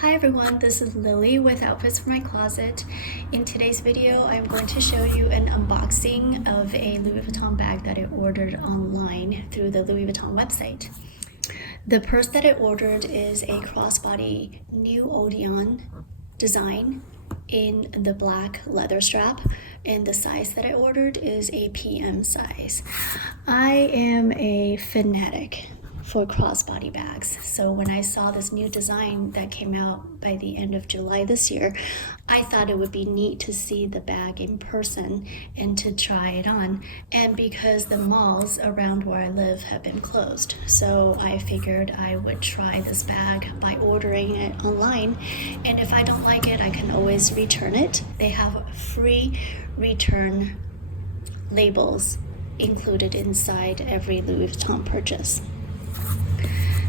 Hi everyone, this is Lily with Outfits for My Closet. In today's video, I'm going to show you an unboxing of a Louis Vuitton bag that I ordered online through the Louis Vuitton website. The purse that I ordered is a crossbody new Odeon design in the black leather strap, and the size that I ordered is a PM size. I am a fanatic for crossbody bags, so when I saw this new design that came out by the end of July this year, I thought it would be neat to see the bag in person and to try it on. And because the malls around where I live have been closed, so I figured I would try this bag by ordering it online, and if I don't like it, I can always return it. They have free return labels included inside every Louis Vuitton purchase.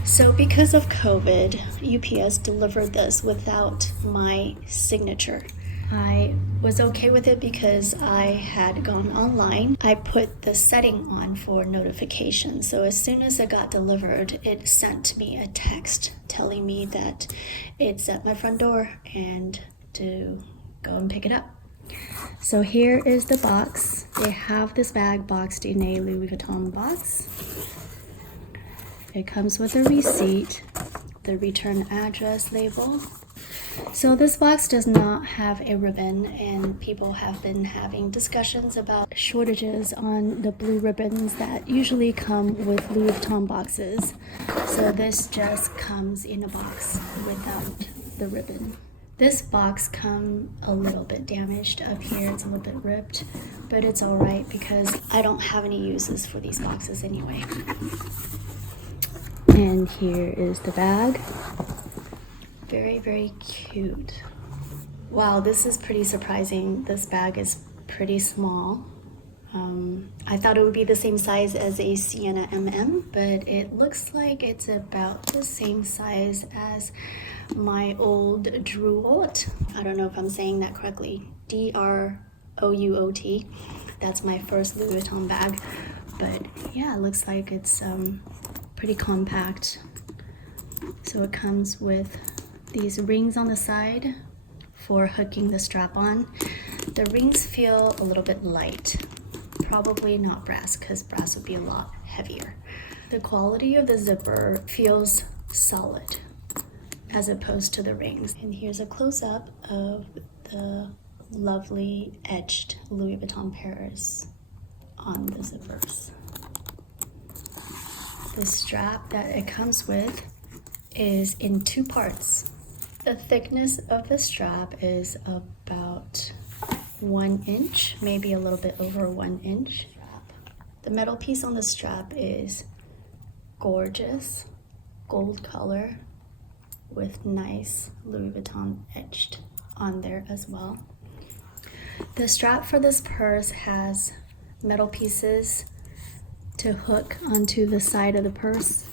So because of COVID, UPS delivered this without my signature. I was okay with it because I had gone online. I put the setting on for notifications. So as soon as it got delivered, it sent me a text telling me that it's at my front door and to go and pick it up. So here is the box. They have this bag boxed in a Louis Vuitton box. It comes with a receipt, the return address label. So this box does not have a ribbon, and people have been having discussions about shortages on the blue ribbons that usually come with Louis Vuitton boxes. So this just comes in a box without the ribbon. This box comes a little bit damaged up here. It's a little bit ripped, but it's all right because I don't have any uses for these boxes anyway. And here is the bag. Very, very cute. Wow, this is pretty surprising. This bag is pretty small. I thought it would be the same size as a Sienna MM, but it looks like it's about the same size as my old Drouot. I don't know if I'm saying that correctly. D-R-O-U-O-T. That's my first Louis Vuitton bag. But yeah, it looks like it's pretty compact. So it comes with these rings on the side for hooking the strap on. The rings feel a little bit light, probably not brass because brass would be a lot heavier. The quality of the zipper feels solid as opposed to the rings. And here's a close-up of the lovely etched Louis Vuitton Paris on the zippers. The strap that it comes with is in two parts. The thickness of the strap is about 1 inch, maybe a little bit over 1 inch. The metal piece on the strap is gorgeous, gold color with nice Louis Vuitton etched on there as well. The strap for this purse has metal pieces to hook onto the side of the purse,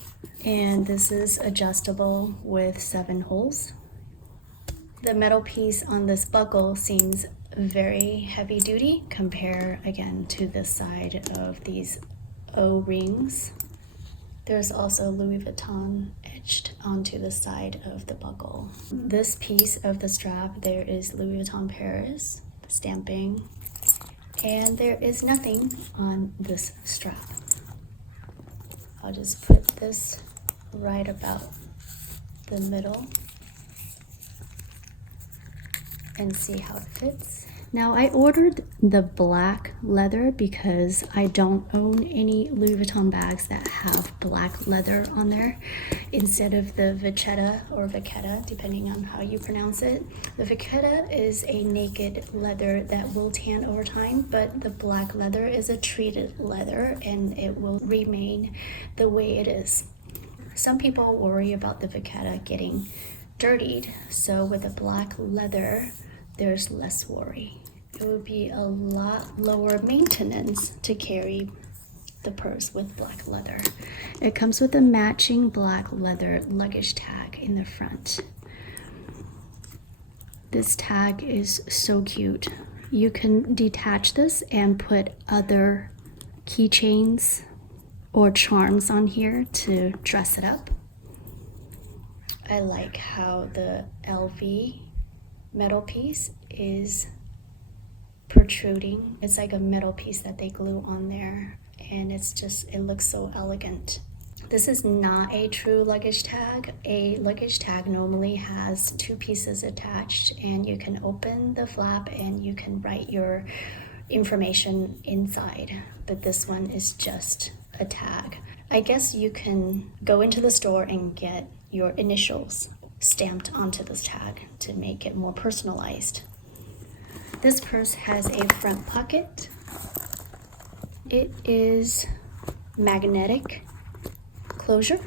and this is adjustable with 7 holes. The metal piece on this buckle seems very heavy duty compared again to the side of these O-rings. There's also Louis Vuitton etched onto the side of the buckle. This piece of the strap, there is Louis Vuitton Paris stamping, and there is nothing on this strap. I'll just put this right about the middle and see how it fits. Now I ordered the black leather because I don't own any Louis Vuitton bags that have black leather on there instead of the Vachetta or Vachetta, depending on how you pronounce it. The Vachetta is a naked leather that will tan over time, but the black leather is a treated leather and it will remain the way it is. Some people worry about the Vachetta getting dirtied, so with a black leather, there's less worry. It would be a lot lower maintenance to carry the purse with black leather. It comes with a matching black leather luggage tag in the front. This tag is so cute. You can detach this and put other keychains or charms on here to dress it up. I like how the LV metal piece is protruding. It's like a metal piece that they glue on there, and it looks so elegant. This is not a true luggage tag. A luggage tag normally has two pieces attached, and you can open the flap and you can write your information inside, but this one is just a tag. I guess you can go into the store and get your initials stamped onto this tag to make it more personalized. This purse has a front pocket. It is magnetic closure,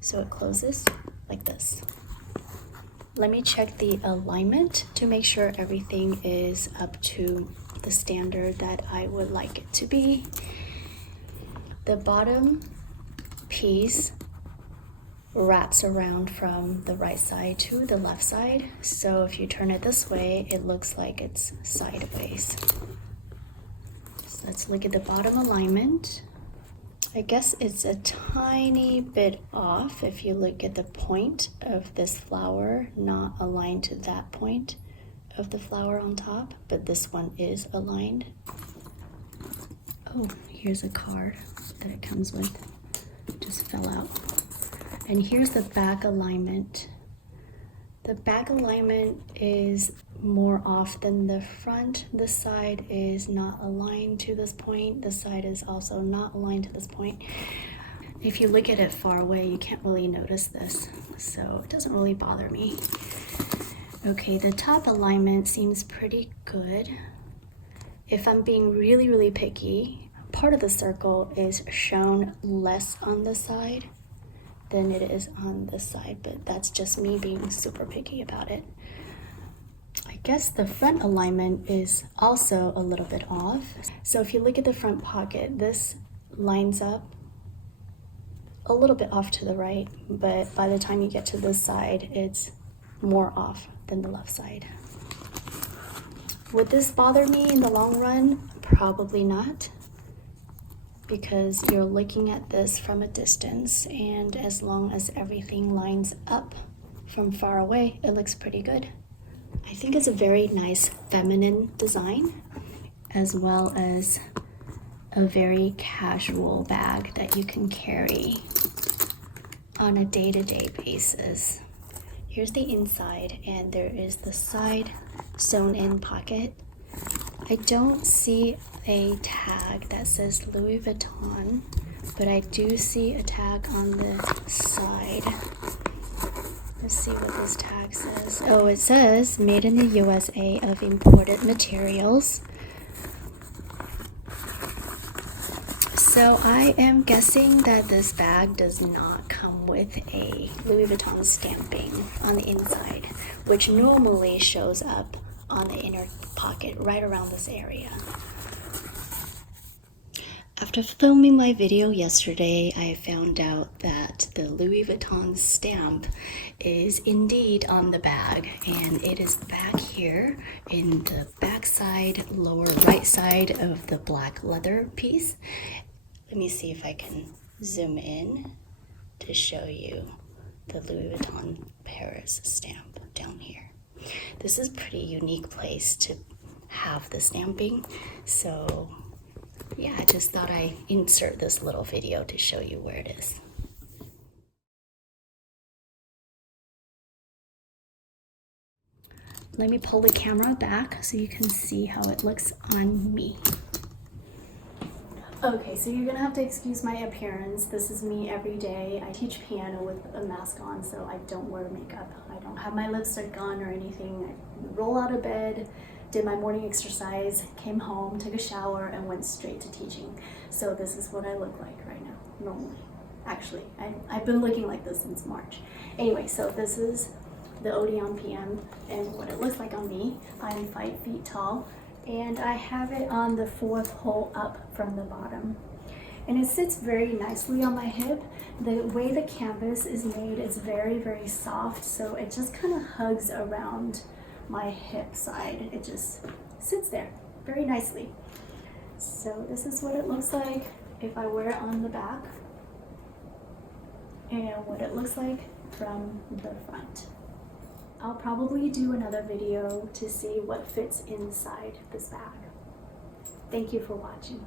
so it closes like this. Let me check the alignment to make sure everything is up to the standard that I would like it to be. The bottom piece wraps around from the right side to the left side, so if you turn it this way, it looks like it's sideways. So let's look at the bottom alignment. I guess it's a tiny bit off if you look at the point of this flower, not aligned to that point of the flower on top, but this one is aligned. Oh, here's a card that it comes with. It just fell out. And here's the back alignment. The back alignment is more off than the front. This side is not aligned to this point. This side is also not aligned to this point. If you look at it far away, you can't really notice this, so it doesn't really bother me. Okay, the top alignment seems pretty good. If I'm being really, really picky, part of the circle is shown less on this side than it is on this side, but that's just me being super picky about it. I guess the front alignment is also a little bit off. So if you look at the front pocket, this lines up a little bit off to the right, but by the time you get to this side, it's more off than the left side. Would this bother me in the long run? Probably not, because you're looking at this from a distance, and as long as everything lines up from far away, it looks pretty good. I think it's a very nice feminine design, as well as a very casual bag that you can carry on a day-to-day basis. Here's the inside, and there is the side sewn-in pocket. I don't see a tag that says Louis Vuitton, but I do see a tag on the side. Let's see what this tag says. Oh, it says made in the USA of imported materials. So I am guessing that this bag does not come with a Louis Vuitton stamping on the inside, which normally shows up on the inner pocket right around this area. After filming my video yesterday, I found out that the Louis Vuitton stamp is indeed on the bag, and it is back here in the back side, lower right side of the black leather piece. Let me see if I can zoom in to show you the Louis Vuitton Paris stamp down here. This is a pretty unique place to have the stamping, so yeah, I just thought I'd insert this little video to show you where it is. Let me pull the camera back so you can see how it looks on me. Okay, so you're gonna have to excuse my appearance. This is me every day. I teach piano with a mask on, so I don't wear makeup. I don't have my lipstick on or anything. I roll out of bed, did my morning exercise, came home, took a shower, and went straight to teaching. So this is what I look like right now, normally. Actually, I've been looking like this since March. Anyway, so this is the Odeon PM and what it looks like on me. I'm 5 feet tall, and I have it on the 4th hole up from the bottom. And it sits very nicely on my hip. The way the canvas is made is very, very soft, so it just kind of hugs around my hip side. It just sits there very nicely. So this is what it looks like if I wear it on the back. and what it looks like from the front. I'll probably do another video to see what fits inside this bag. Thank you for watching.